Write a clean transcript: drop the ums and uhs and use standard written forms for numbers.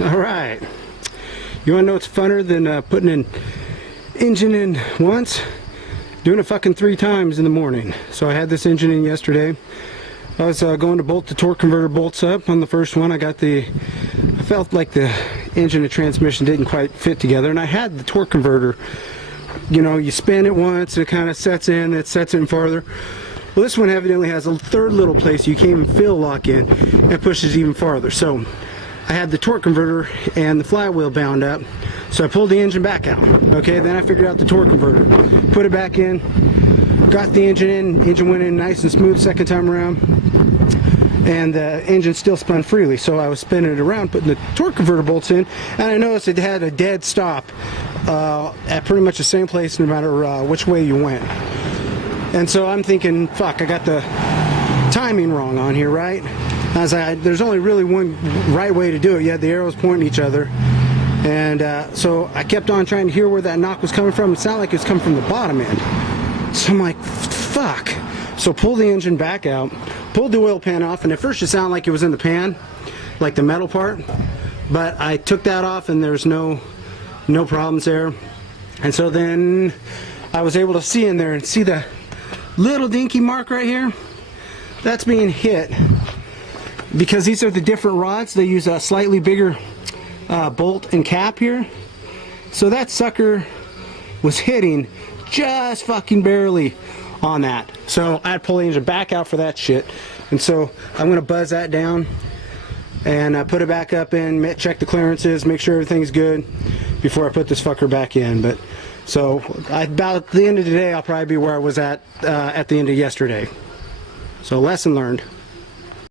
Alright. You wanna know what's funner than putting an engine in once? Doing it fucking 3 times in the morning. So I had this engine in yesterday. I was going to bolt the torque converter bolts up on the first one. I felt like the engine and transmission didn't quite fit together, and I had the torque converter. You know, you spin it once and it kind of sets in, it sets in farther. Well, this one evidently has a third little place you can't even feel lock in, and it pushes even farther. So I had the torque converter and the flywheel bound up, so I pulled the engine back out. Okay, then I figured out the torque converter, put it back in, got the engine in. Engine went in nice and smooth second time around, and the engine still spun freely. So I was spinning it around, putting the torque converter bolts in, and I noticed it had a dead stop at pretty much the same place no matter which way you went. And so I'm thinking, fuck, I got the timing wrong on here, right? I was like, there's only really one right way to do it. You had the arrows pointing each other. And so I kept on trying to hear where that knock was coming from. It sounded like it was coming from the bottom end. So I'm like, fuck. So pull the engine back out, pulled the oil pan off, and at first it sounded like it was in the pan, like the metal part. But I took that off and there's no problems there. And so then I was able to see in there and see the little dinky mark right here. That's being hit because these are the different rods. They use a slightly bigger bolt and cap here. So that sucker was hitting just fucking barely on that. So I had to pull the engine back out for that shit. And so I'm going to buzz that down and put it back up in, check the clearances, make sure everything's good before I put this fucker back in. But so about at the end of the day, I'll probably be where I was at the end of yesterday. So lesson learned.